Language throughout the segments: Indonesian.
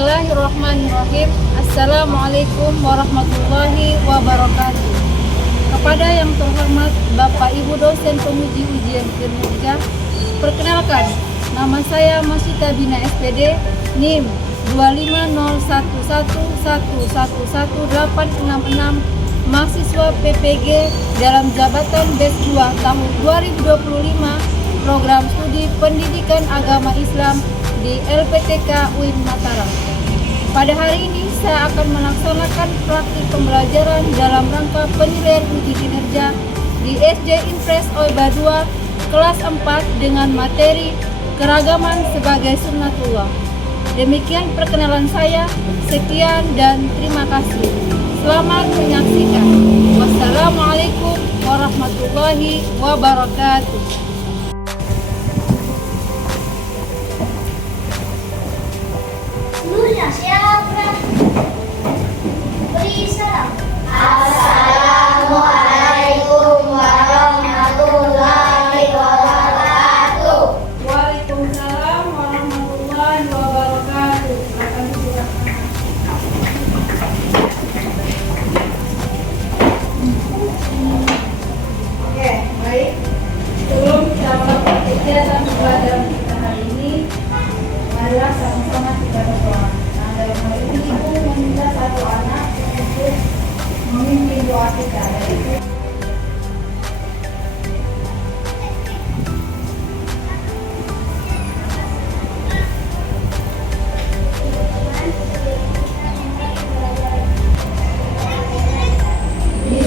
Bismillahirrahmanirrahim. Assalamualaikum warahmatullahi wabarakatuh. Kepada yang terhormat Bapak Ibu dosen penguji ujian kinerja, perkenalkan, nama saya Masita Bina SPD, NIM 25011111866, mahasiswa PPG dalam jabatan BES 2 tahun 2025, program studi pendidikan agama Islam di LPTK UIN Mataram. Pada hari ini saya akan melaksanakan praktik pembelajaran dalam rangka penilaian uji kinerja di SD Impres OIBA 2 kelas 4 dengan materi keragaman sebagai sunnatullah. Demikian perkenalan saya, sekian dan terima kasih. Selamat menyaksikan. Wassalamualaikum warahmatullahi wabarakatuh. Siapa? Beri salam. Assalamualaikum warahmatullahi wabarakatuh. Waalaikumsalam warahmatullahi wabarakatuh. Oke, baik. Sebelum kita melakukan kegiatan pembelajaran kita hari ini, marilah sama-sama kita berdoa. Dalam hal ini ibu meminta satu anak untuk memimpin doa kita, yaitu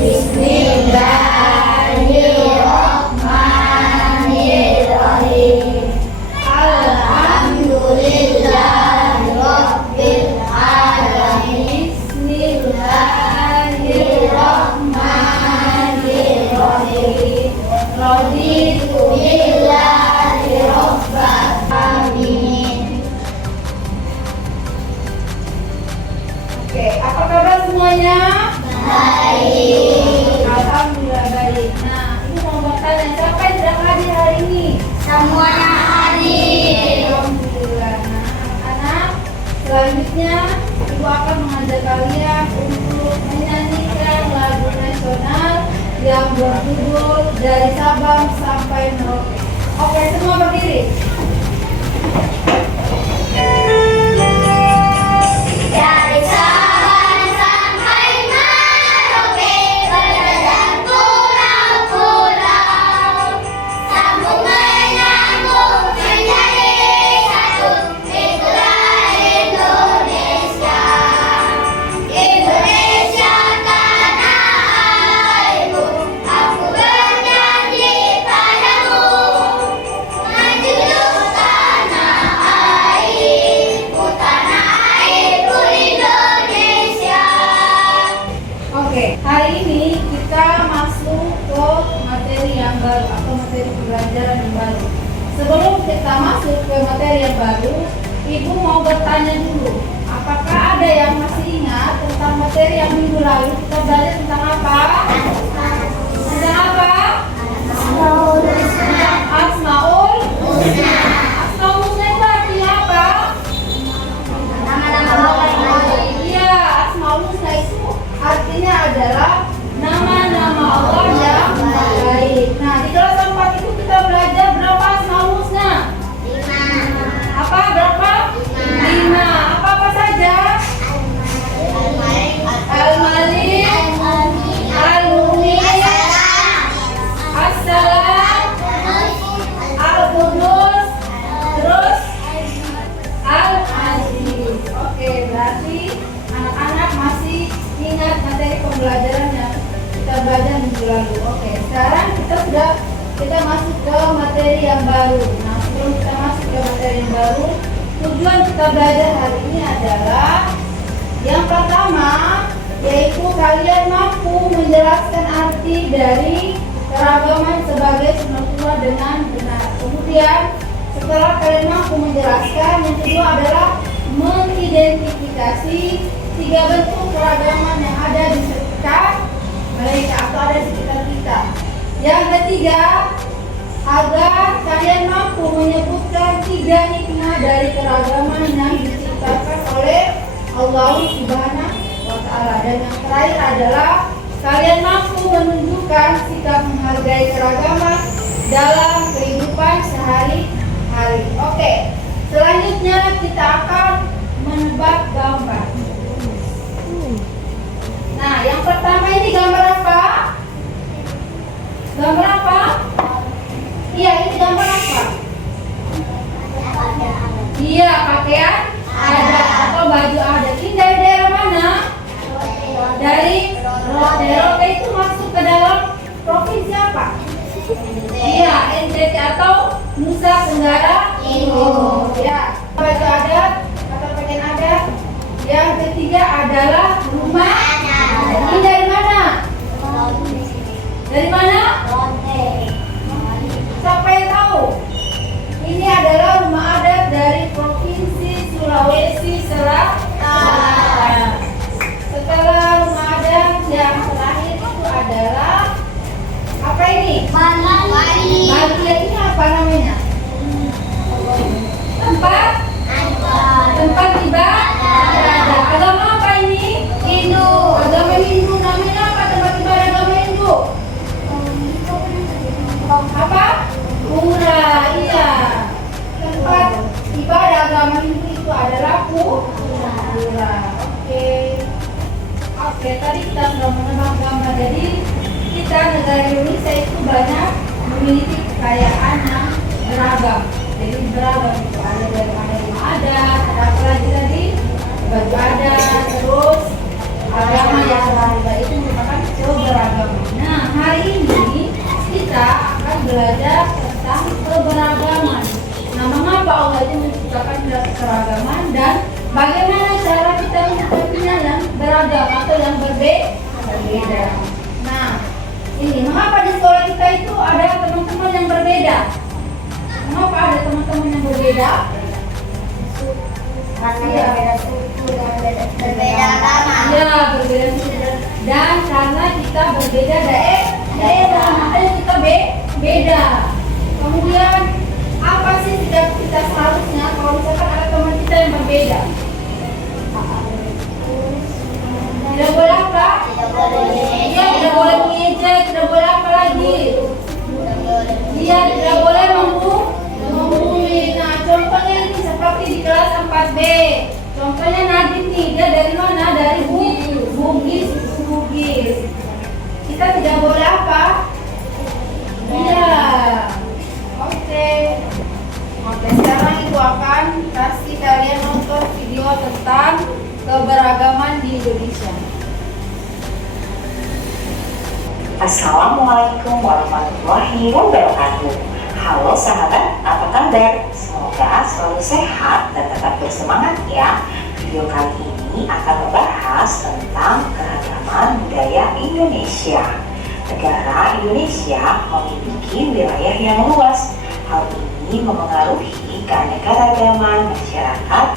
Bismillahirrahmanirrahim. Raditu billahi rabban alamin. Oke, apa kabar semuanya? Baik. Alhamdulillah baik. Nah, ibu mau bertanya, siapa yang sudah hadir hari ini? Semuanya hadir. Alhamdulillah. Nah, anak-anak, selanjutnya ibu akan mengajak kalian untuk menyanyikan lagu nasional yang berjudul Dari Sabang Sampai Merauke. Oke, semua berdiri. Dari Sabang sampai Merauke, berjalan pulau-pulau, sambung menyambung menjadi satu, itulah Indonesia. Indonesia tanah airku, aku berjanji padamu, menjunjung tanah airku, tanah airku Indonesia. Oke, hari ini kita masuk ke materi yang baru atau materi pembelajaran yang baru. Sebelum kita masuk ke materi yang baru, ibu mau bertanya dulu, apakah ada yang masih ingat tentang materi yang minggu lalu kita belajar tentang apa? Tentang apa? Tentang Asmaul Husna. Asmaul Husna itu artinya apa? Iya, Asmaul Husna itu artinya adalah nama-nama Allah yang baik. Nah, di kelas 4 itu kita belajar berapa Asmaul Husna? Apa? Berapa? 5. Apa-apa saja? Al-Malik, Al-Mu'min, As-Salam, Al-Qudus, terus Al-Aziz. Oke, berarti anak-anak masih ingat materi pembelajaran yang kita belajar minggu lalu. Oke, sekarang kita masuk ke materi yang baru. Nah, sebelum kita masuk ke materi yang baru, tujuan kita belajar hari ini adalah yang pertama, yaitu kalian mampu menjelaskan arti dari keragaman sebagai sunnatullah dengan benar. Kemudian setelah kalian mampu menjelaskan, yang kedua adalah mengidentifikasi 3 bentuk keragaman yang ada di sekitar mereka atau ada di sekitar kita. Yang ketiga, agar kalian mampu menyebutkan 3 hikmah dari keragaman yang diciptakan oleh Allah Subhanahu wa Ta'ala. Dan yang terakhir adalah kalian mampu menunjukkan sikap menghargai keragaman dalam kehidupan sehari-hari. Oke, selanjutnya kita akan menebak gambar. Nah, yang pertama ini gambar apa? Gambar apa? Iya, ini gambar apa? Iya, pakaian ada atau baju ada. Ini dari daerah mana? Dari Rote. Rote itu masuk ke dalam provinsi apa? Iya, NTT atau Nusa Tenggara Timur. Ya, baju adat atau pakaian adat. Yang ketiga adalah rumah. Ini dari mana? Dari mana? Siapa yang tahu? Ini adalah rumah adat dari Provinsi Sulawesi Selatan. Setelah rumah adat yang terakhir itu adalah apa ini? Mari ini apa namanya? Tempat ibadah. Agama apa ini? Hindu. Agama Hindu namanya apa? Tempat ibadah agama Hindu? Apa? Pura. Iya. Tempat ibadah agama Hindu itu adalah pura. Oke, tadi kita sudah menebak gambar. Jadi kita negara Indonesia itu banyak memiliki kekayaan yang beragam. Jadi beragam itu ada dari rumah adat, ada apa lagi tadi? Baju adat, terus agama yang lain itu merupakan keberagaman. Nah, hari ini kita akan belajar tentang keberagaman. Nah, mengapa Allah itu menciptakan keragaman dan bagaimana cara kita menciptakannya yang beragam atau yang berbeda. Nah, ini mengapa di sekolah kita itu ada teman-teman yang berbeda? Mengapa ada teman-teman yang berbeda? Karena berbeda suku dan berbeda agama. Ya, berbeda suku dan karena kita berbeda daerah, makanya kita beda. Kemudian apa sih sikap kita seharusnya kalau misalkan ada teman kita yang berbeda? Tidak boleh apa? Iya, tidak boleh mengejek, tidak boleh apa lagi? Iya, tidak boleh membuli. Nah, contohnya ini seperti di kelas 4B. Contohnya Nadine nih, dia dari mana? Dari Bugis. Kita tidak boleh apa? Iya. Oke, sekarang Ibu akan kasih kalian nonton video tentang keberagaman di Indonesia. Assalamualaikum warahmatullahi wabarakatuh. Halo sahabat, apa kabar? Semoga selalu sehat dan tetap bersemangat ya. Video kali ini akan membahas tentang keragaman budaya Indonesia. Negara Indonesia memiliki wilayah yang luas. Hal ini memengaruhi keanekaragaman masyarakat.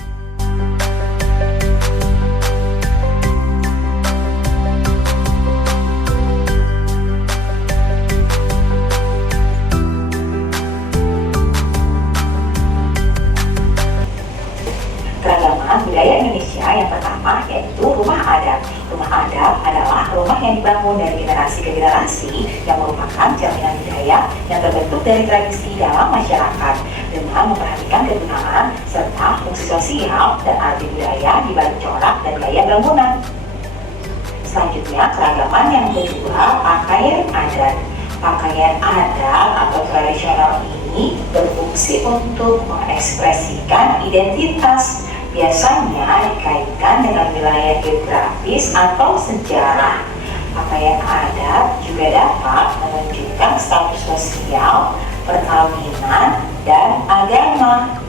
Keragaman budaya Indonesia yang pertama yaitu rumah adat. Rumah adat adalah rumah yang dibangun dari generasi ke generasi yang merupakan jaminan budaya yang terbentuk dari tradisi dalam masyarakat dengan memperhatikan kegunaan serta fungsi sosial dan arti budaya di balik corak dan gaya bangunan. Selanjutnya, keragaman yang kedua, pakaian adat. Pakaian adat atau tradisional ini berfungsi untuk mengekspresikan identitas. Biasanya dikaitkan dengan wilayah geografis atau sejarah. Pakaian adat juga dapat menunjukkan status sosial, perkawinan, dan agama.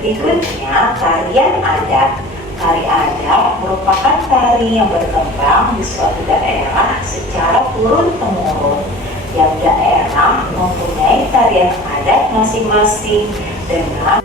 Berikutnya, tarian adat. Tari adat merupakan tari yang berkembang di suatu daerah secara turun-temurun. Tiap daerah mempunyai tarian adat masing-masing dengan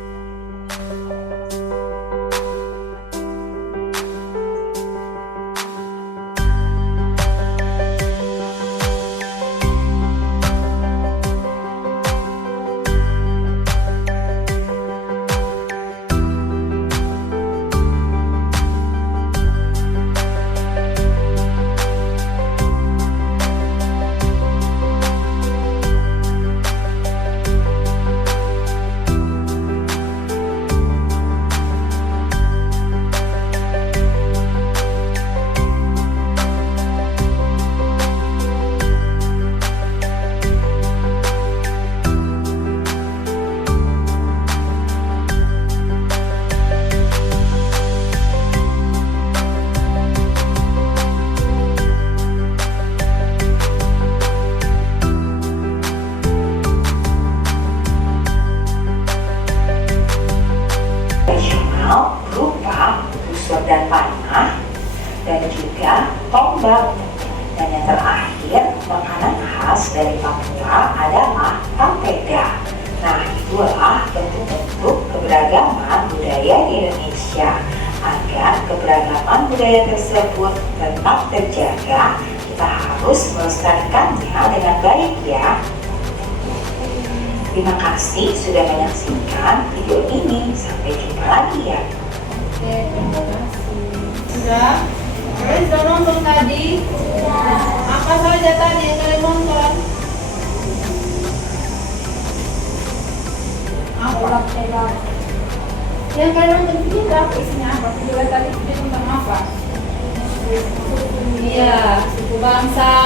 adalah tombak. Dan yang terakhir, makanan khas dari Papua adalah papeda. Nah, itulah bentuk-bentuk keberagaman budaya di Indonesia. Agar keberagaman budaya tersebut tetap terjaga, kita harus melestarikannya dengan baik ya. Terima kasih sudah menyaksikan video ini. Sampai jumpa lagi ya. Oke, terima kasih. Sudah? Kalian sudah nonton tadi? Apa saja tadi yang kalian nonton? Apa? Yang kalian nonton video apa isinya apa? Video tadi video tentang apa? Iya, suku bangsa,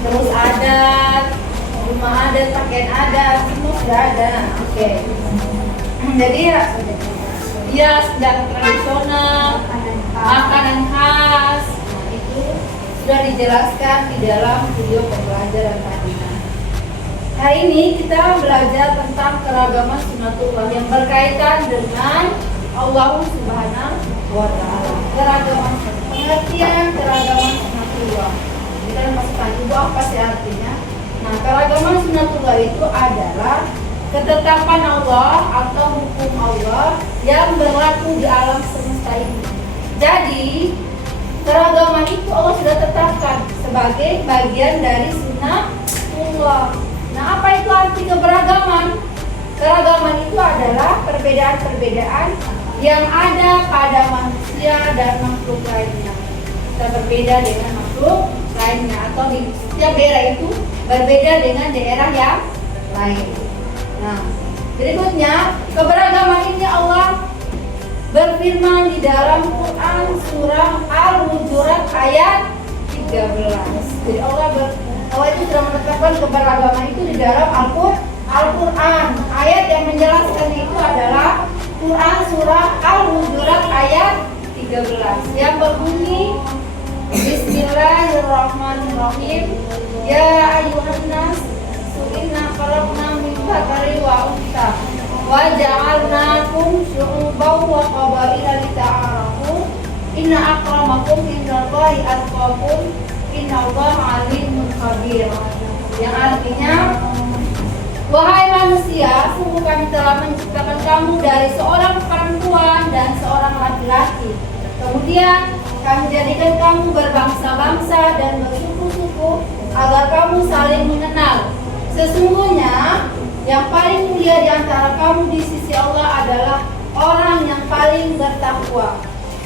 terus adat, rumah adat, pakaian adat, semua sudah ada. Oke. Jadi ya senjata tradisional, makanan khas, itu sudah dijelaskan di dalam video pembelajaran tadi. Hari ini kita belajar tentang keragaman sunatullah yang berkaitan dengan Allah Subhanahu wa Ta'ala. Keragaman pengertian keragaman sunatullah. Kita masih tanya itu apa sih artinya? Nah, keragaman sunatullah itu adalah ketetapan Allah atau hukum Allah yang berlaku di alam semesta ini. Jadi, keragaman itu Allah sudah tetapkan sebagai bagian dari sunatullah. Nah, apa itu arti keberagaman? Keragaman itu adalah perbedaan-perbedaan yang ada pada manusia dan makhluk lainnya. Kita berbeda dengan makhluk lainnya, atau di setiap daerah itu berbeda dengan daerah yang lain. Nah, berikutnya keberagaman ini Allah berfirman di dalam Quran surah Al-Hujurat ayat 13. Jadi Allah itu sudah menetapkan keberagaman itu di dalam Al-Quran. Ayat yang menjelaskan itu adalah Quran surah Al-Hujurat ayat 13 yang berbunyi Bismillahirrahmanirrahim. Ya ayyuhan nas, inna khalaqna min dzakari wa untha wa ja'alnakum syu'uban wa qabaila lita'arafu. Inna akramakum indallahi atqakum, innallaha alimun khabir. Yang artinya, wahai manusia, sungguh kami telah menciptakan kamu dari seorang perempuan dan seorang laki-laki. Kemudian kami jadikan kamu berbangsa-bangsa dan bersuku-suku agar kamu saling mengenal. Sesungguhnya yang paling mulia di antara kamu di sisi Allah adalah orang yang paling bertakwa.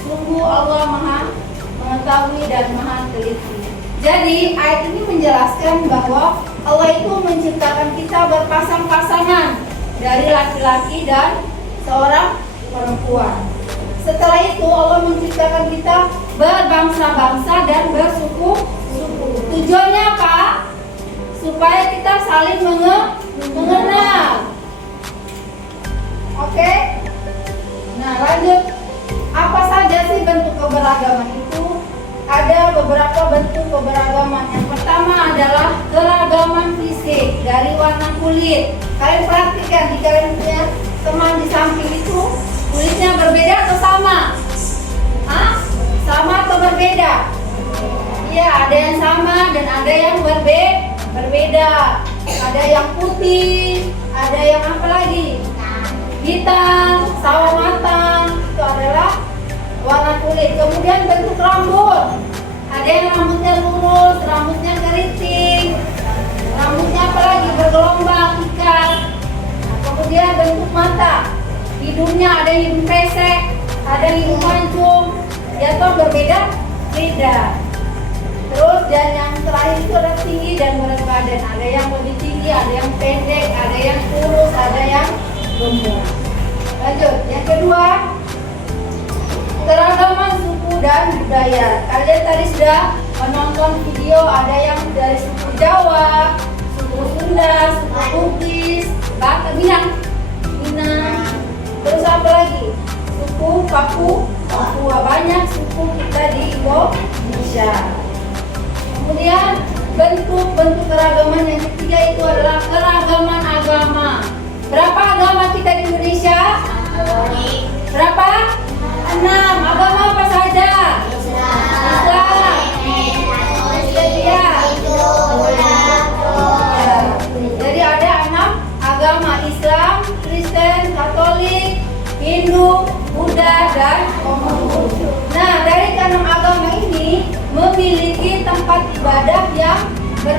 Sungguh Allah Maha mengetahui dan Maha teliti. Jadi ayat ini menjelaskan bahwa Allah itu menciptakan kita berpasang-pasangan dari laki-laki dan seorang perempuan. Setelah itu Allah menciptakan kita berbangsa-bangsa dan bersuku-suku. Tujuannya apa? Supaya kita saling mengenal. Oke? Nah, lanjut. Apa saja sih bentuk keberagaman itu? Ada beberapa bentuk keberagaman. Yang pertama adalah keragaman fisik dari warna kulit. Kalian perhatikan di kalian punya teman di samping itu kulitnya berbeda atau sama? Hah? Sama atau berbeda? Iya, ada yang sama dan ada yang berbeda. Ada yang putih, ada yang apa lagi? Hitam, sawo matang. Itu adalah warna kulit. Kemudian bentuk rambut. Ada yang rambutnya lurus, rambutnya keriting, rambutnya apa lagi? Bergelombang, ikat. Nah, kemudian bentuk mata. Hidungnya ada hidung pesek, ada hidung mancung. Ya toh berbeda-beda. Terus dan yang terakhir itu ada tinggi dan berat badan. Ada yang lebih tinggi, ada yang pendek, ada yang kurus, ada yang gemuk. Lanjut, yang kedua, keragaman suku dan budaya. Kalian tadi sudah menonton video, ada yang dari suku Jawa, suku Sunda, suku Bugis, Batak, Minang, terus apa lagi? Suku Papua. Banyak suku kita di Indonesia. Kemudian bentuk keragaman yang ketiga itu adalah keragaman agama. Berapa agama kita di Indonesia? Berapa? 6. Agama apa saja? Islam,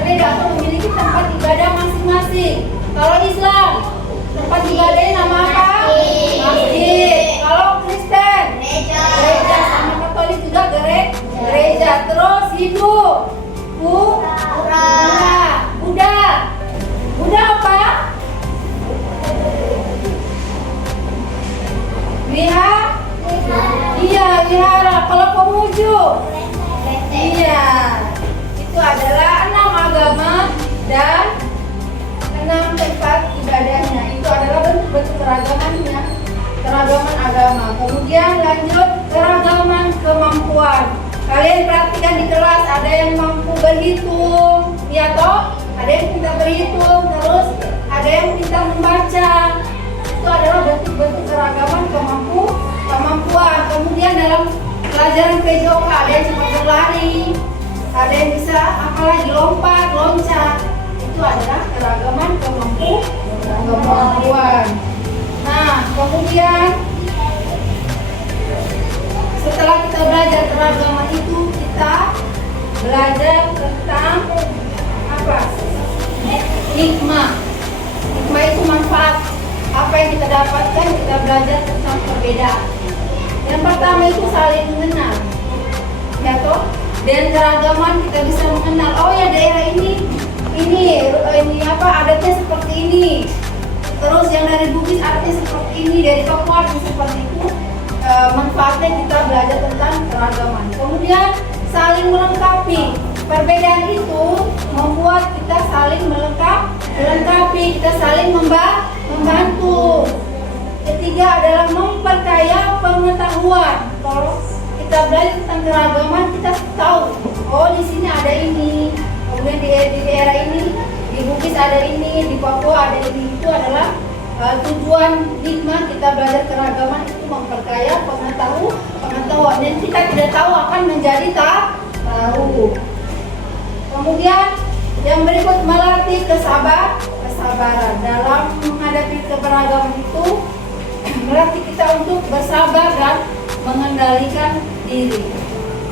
berbeda atau memiliki tempat ibadah masing-masing. Kalau Islam, tempat ibadahnya nama apa? Masjid. Kalau Kristen, gereja. Sama Katolik juga gereja. Terus Hindu, Buddha apa? Wihara. Kalau Konghucu, iya, itu adalah 6 agama dan 6 tempat ibadahnya. Itu adalah bentuk-bentuk keragaman agama. Kemudian lanjut keragaman kemampuan. Kalian perhatikan di kelas, ada yang mampu berhitung, ya toh? Ada yang pintar berhitung, terus ada yang pintar membaca. Itu adalah bentuk-bentuk keragaman kemampuan. Kemudian dalam pelajaran PJOK ada yang cepat berlari, ada yang bisa apalagi lompat, loncat. Itu adalah keragaman kemampuan. Nah, kemudian setelah kita belajar keragaman itu, kita belajar tentang apa? Hikmah. Hikmah itu manfaat. Apa yang kita dapatkan, kita belajar tentang perbedaan. Yang pertama itu saling mengenal, ya toh. Dan keragaman kita bisa mengenal. Oh ya, daerah ini apa adatnya seperti ini. Terus yang dari Bugis adatnya seperti ini, dari Papua seperti itu. Manfaatnya kita belajar tentang keragaman. Kemudian saling melengkapi. Perbedaan itu membuat kita saling melengkapi, kita saling membantu. Ketiga adalah memperkaya pengetahuan. Kalau kita belajar tentang keragaman, kita tahu, oh di sini ada ini, kemudian di daerah ini, di Bugis ada ini, di Papua ada ini. Itu adalah tujuan hikmah kita belajar keragaman, itu memperkaya pengetahuan, dan kita tidak tahu akan menjadi tahu. Kemudian yang berikut melatih kesabaran dalam menghadapi keberagaman itu, melatih kita untuk bersabar dan mengendalikan diri.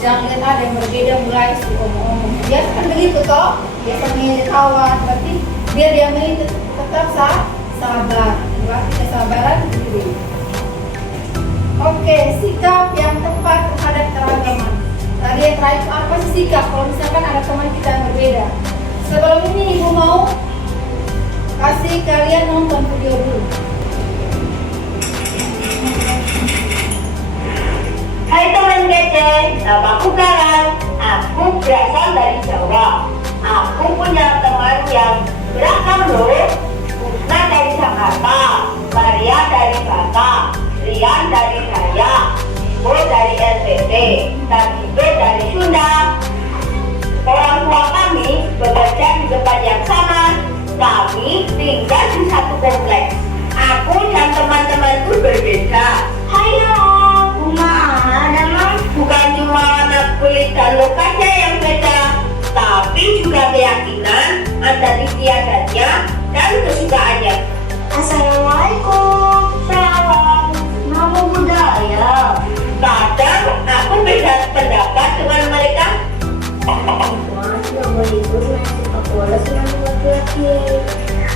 Jangan lihat ada yang berbeda mulai ngomong. Biasa kan begitu toh, biasa menjadi kawan, berarti biar dia tetap sabar, melatih kesabaran diri. Oke, sikap yang tepat terhadap keragaman. Tadi yang terakhir apa sih sikap? Kalau misalkan ada teman kita yang berbeda. Sebelum ini Ibu mau kasih kalian nonton video dulu. Hai teman kece, namaku Karan. Aku berasal dari Jawa. Aku punya teman yang beragam loh. Pusna dari Jakarta, Maria dari Batam, Rian dari Dayak, Bo dari NTT, dan Ibe dari Sunda. Orang tua kami bekerja di tempat yang sama. Kami tinggal di satu kompleks. Aku dan teman-temanku berbeda. Hayo, bukan cuma warna kulit dan lokasinya yang beda, tapi juga keyakinan, adat istiadatnya, dan kesukaannya. Assalamualaikum. Salam. Nama budaya. Kadang aku beda pendapat dengan mereka.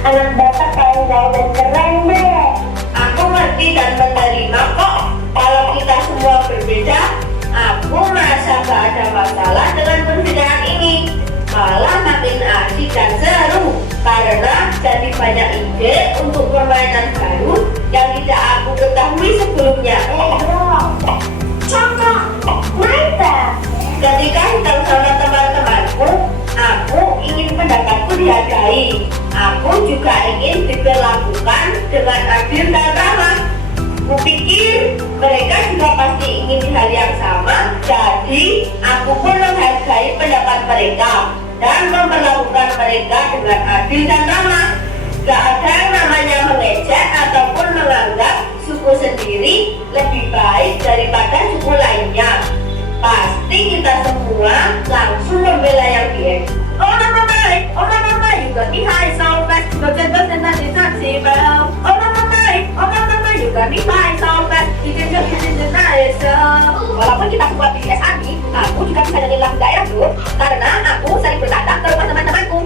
Anak bapak keren dan keren deh. Aku ngerti dan menerima kok. Kalau kita semua berbeda, aku merasa gak ada masalah dengan perbedaan ini. Malah makin asik dan seru, karena jadi banyak ide untuk permainan baru yang tidak aku ketahui sebelumnya. Contoh, mantap. Ketika sedang sama teman-temanku, aku ingin pendapatku dihargai. Aku juga ingin diperlakukan dengan adil dan ramah. Kupikir mereka juga pasti ingin hal yang sama, jadi aku pun menghargai pendapat mereka dan memperlakukan mereka dengan adil dan ramah. Gak ada yang namanya mengejek ataupun menganggap suku sendiri lebih baik daripada suku lainnya. Pasti kita semua langsung membela yang dia. Orang baik, you got me high so fast, dosen-dosen tadi taksi bel. Orang baik, you got me high so fast, walaupun kita semua pilih SAD, aku juga bisa jadi lagu daerah dulu, karena aku sering berdatang ke rumah teman-temanku.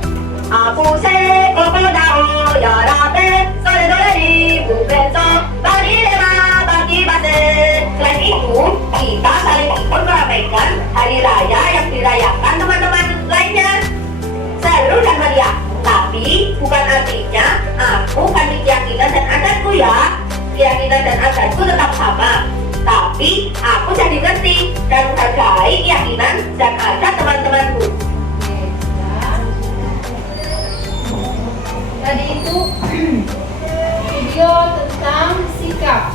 cerminan dan kaca teman-temanku. Oke, sudah. Tadi itu video tentang sikap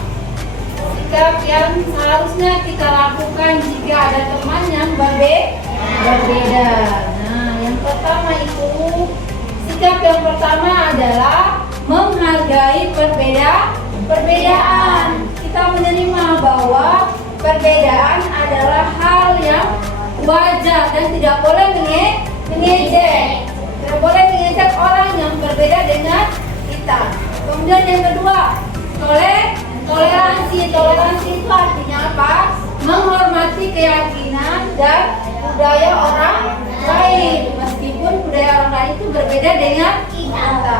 yang seharusnya kita lakukan jika ada teman yang berbeda. Nah, yang pertama itu sikap yang pertama adalah menghargai perbedaan. Kita menerima bahwa perbedaan adalah hal yang wajar dan tidak boleh mengejek. Tidak boleh mengejek orang yang berbeda dengan kita. Kemudian yang kedua, toleransi. Toleransi itu artinya apa? Menghormati keyakinan dan budaya orang lain, meskipun budaya orang lain itu berbeda dengan kita.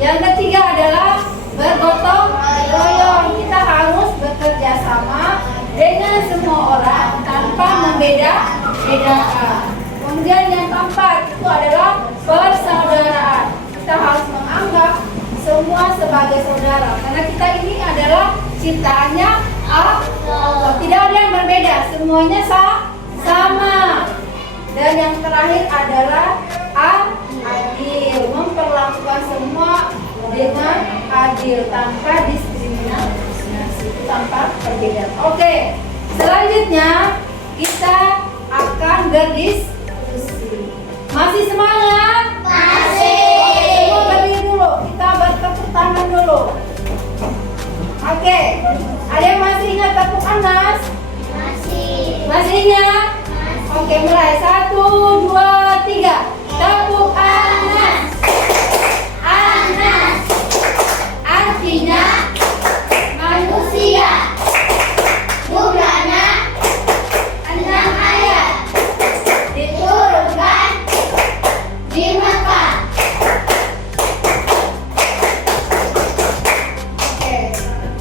Yang ketiga adalah bergotong royong. Kita harus bekerja sama dengan semua orang tanpa membeda-bedakan. Kemudian yang keempat itu adalah persaudaraan. Kita harus menganggap semua sebagai saudara, karena kita ini adalah ciptaannya Allah. Tidak ada yang berbeda, semuanya sama. Dan yang terakhir adalah adil, memperlakukan semua dengan adil tanpa diskriminasi, tanpa perbedaan. Oke, selanjutnya kita akan berdiskusi. Masih semangat? Masih. Semua berdiri dulu, kita bertepuk tangan dulu. Oke, ada yang masih ingat tepuk Anas? Masih ingat? Oke, mulai 1, 2, 3. Tepuk Anas. Anas artinya manusia. Bulannya 6 ayat, diturunkan di Mekah. Oke,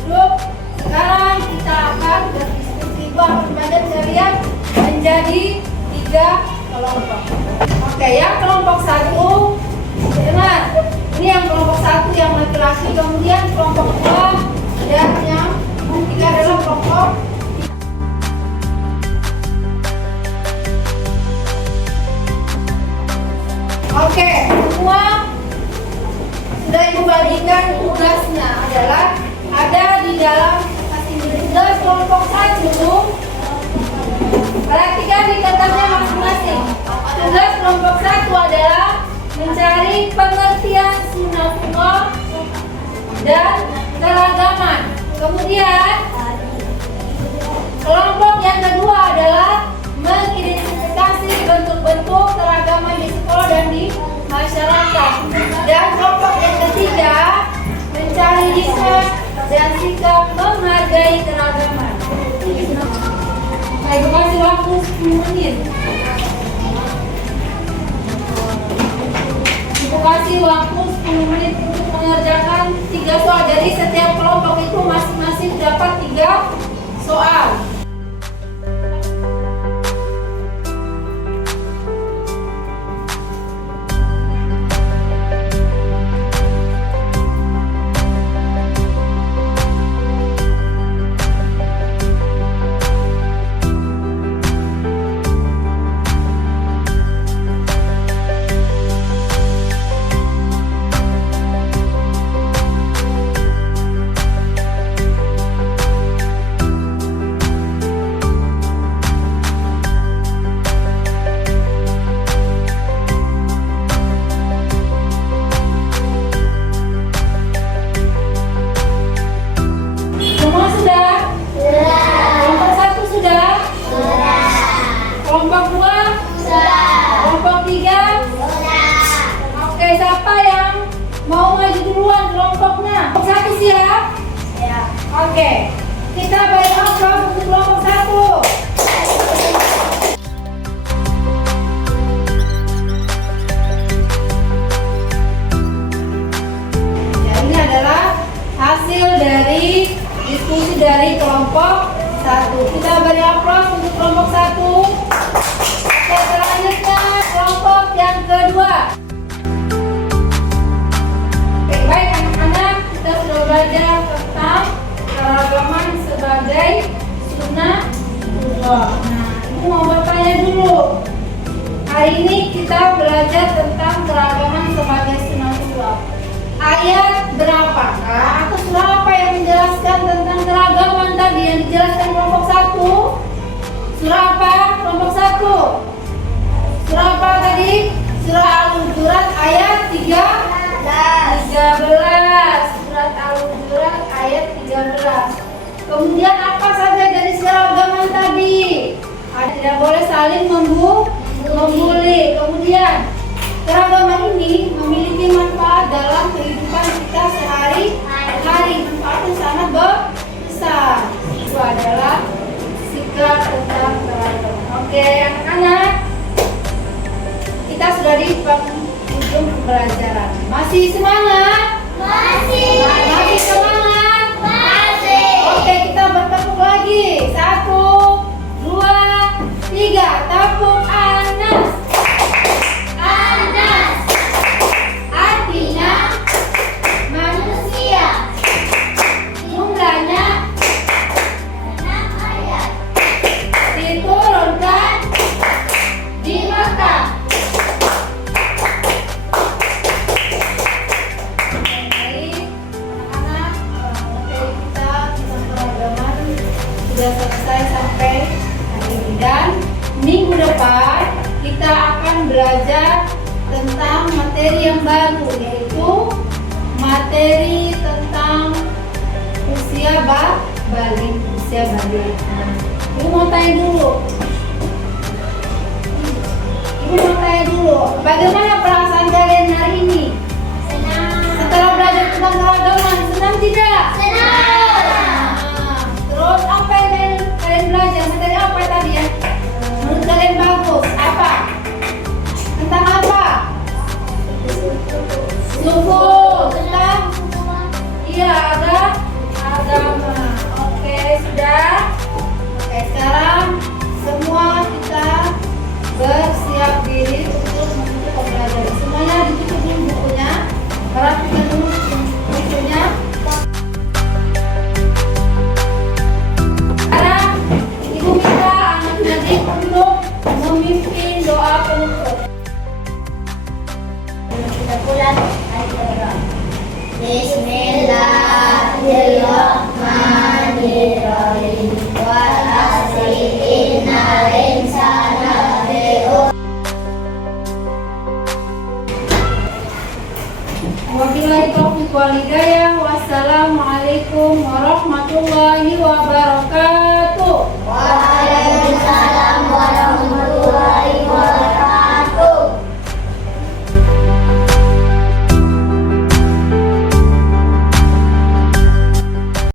duduk. Sekarang kita akan berdiskusi. Akan membagi kalian menjadi 3 kelompok. Oke, yang kelompok 1, dengar. Ini yang kelompok 1 yang laki-laki, kemudian kelompok 2 dan yang ketiga adalah kelompok. Oke, semua sudah ibu bagikan tugasnya adalah ada di dalam tugas kelompok 1. Perhatikan di kertasnya masing-masing. Tugas kelompok 1 adalah mencari pengertian sunatullah dan keragaman. Kemudian kelompok yang kedua adalah mengidentifikasi bentuk-bentuk keragaman di sekolah dan di masyarakat. Dan kelompok yang ketiga mencari hikmah dan sikap menghargai keragaman. Ibu kasih waktu 10 menit. Ibu kasih waktu 10 menit untuk mengerjakan 3 soal. Jadi setiap kelompok itu masing-masing dapat 3 soal. Oke, kita beri aplaus untuk kelompok 1. Ya, ini adalah hasil dari diskusi dari kelompok 1. Kita beri aplaus untuk kelompok 1. Oke, selanjutnya kelompok yang kedua. Baik anak-anak, kita sudah belajar tentang keragaman sebagai sunnah Allah. Nah, ibu mau bertanya semuanya dulu. Hari ini kita belajar tentang keragaman sebagai sinatullah. Ayat berapakah atau surah apa yang menjelaskan tentang keragaman tadi yang dijelaskan kelompok 1? Surah apa? Kelompok 1. Surah apa tadi? Surah Al-Hujurat ayat 13. Surat Al-Hujurat ayat 13. Kemudian apa saja dari keragaman tadi? Tidak boleh saling membuli. Kemudian keragaman ini memiliki manfaat dalam kehidupan kita sehari-hari. Manfaatnya sangat besar. Itu adalah sikap tentang keragaman. Oke, anak-anak, kita sudah di ujung pembelajaran. Masih semangat? Masih semangat? Masih. Oke, kita bertepuk lagi. 1, 2, 3. Tepuk Anas. Anas artinya manusia. Jumlahnya 6 ayat. Diturunkan di Makkah. Sudah selesai sampai hari ini, dan minggu depan kita akan belajar tentang materi yang baru, yaitu materi tentang usia balik. Ibu mau tanya dulu, bagaimana perasaan kalian hari ini? Senang. Setelah belajar tentang keragaman, senang tidak? Terus apa yang kalian belajar? Materi apa tadi ya? Menurut kalian bagus? Apa? Tentang apa? Suku. Tentang? Iya, ada agama. Oke, sudah. Oke, sekarang semua kita bersiap diri untuk menutup pembelajaran. Semuanya ditutup dulu bukunya. Perhatikan dulu bukunya. Untuk memimpin doa penutup. Kita pulang. Bismillahirrahmanirrahim. Wal asri innal insana wabillahi taufiq wal hidayah. Wassalamualaikum warahmatullahi wabarakatuh.